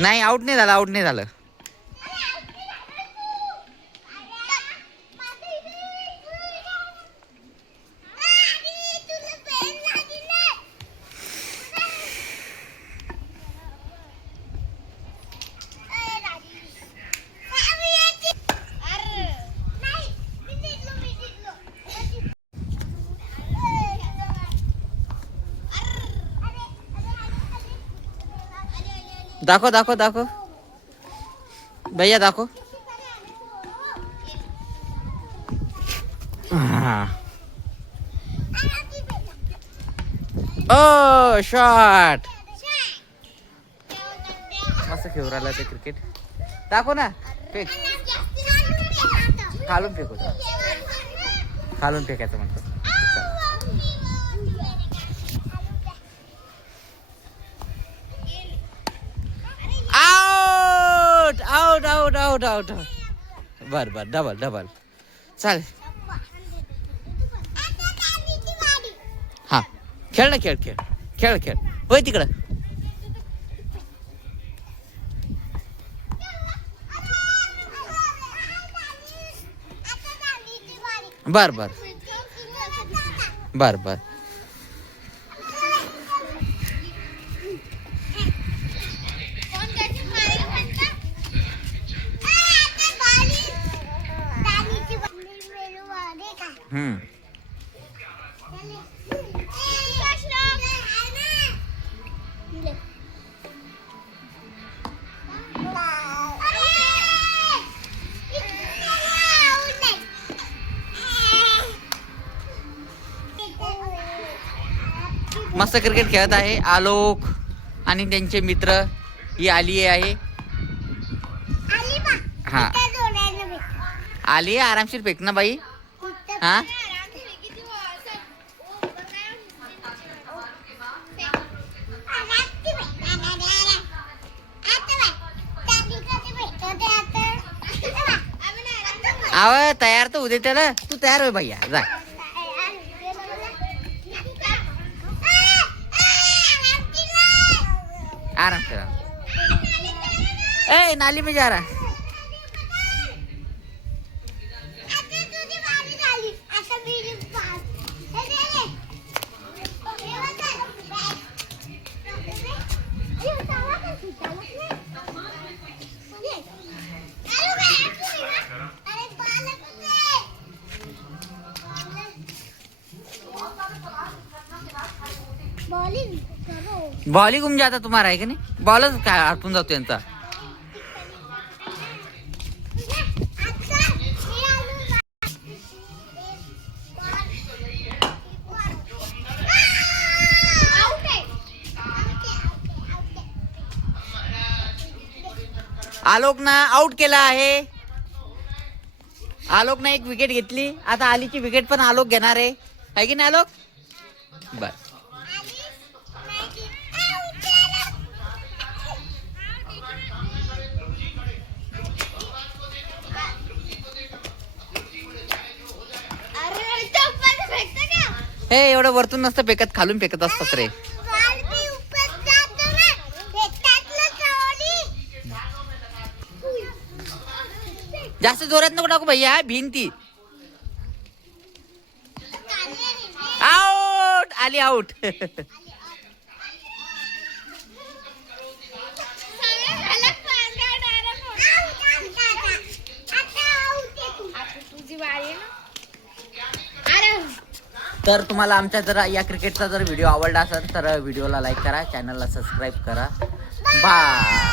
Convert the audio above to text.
नाही आउट नाही झालं आउट नाही झालं. दाखव दाखव दाखव. भैया दाखव. हा. ओ शॉट मस्त खेळू राहिला ते क्रिकेट दाखव ना. फेक. खालून फेक. खालून फेकायचं म्हणतो आउट डाव डाव डाव बर बर डबल डबल. चालेल. हा. खेळ ना खेळ खेळ. खेळ खेळ. होय तिकडं. बर बर. बर बर. मस्त क्रिकेट खेळत आहे आलोक आणि त्यांचे मित्र. ही आली आहे. हा. आली आहे आरामशीर फेक ना बाई? हा? आव तयार तर उद्या त्याला. तू तयार होय भैया जा. आराम कर. ए नाली में जा रहा. करो बॉल ही गुम जाता तुम्हारा है कि बॉलच काय आटपून जातो यांचा. आलोक ना आउट केला आहे. आलोक ना एक विकेट घेतली. आता आलीची विकेट पण आलोक घेणार आहे. आहे की नाही आलोक? बर. हे एवढं वरतून नसतं फेकत खालून फेकत असतात रे. जास्त जोरात नको टाकू भैया भिंती आउट आली आउट तर तुम्हाला आमच्या जर या क्रिकेटचा जर व्हिडिओ आवडला असेल तर व्हिडिओला लाईक करा चॅनलला सबस्क्राईब करा. बाय.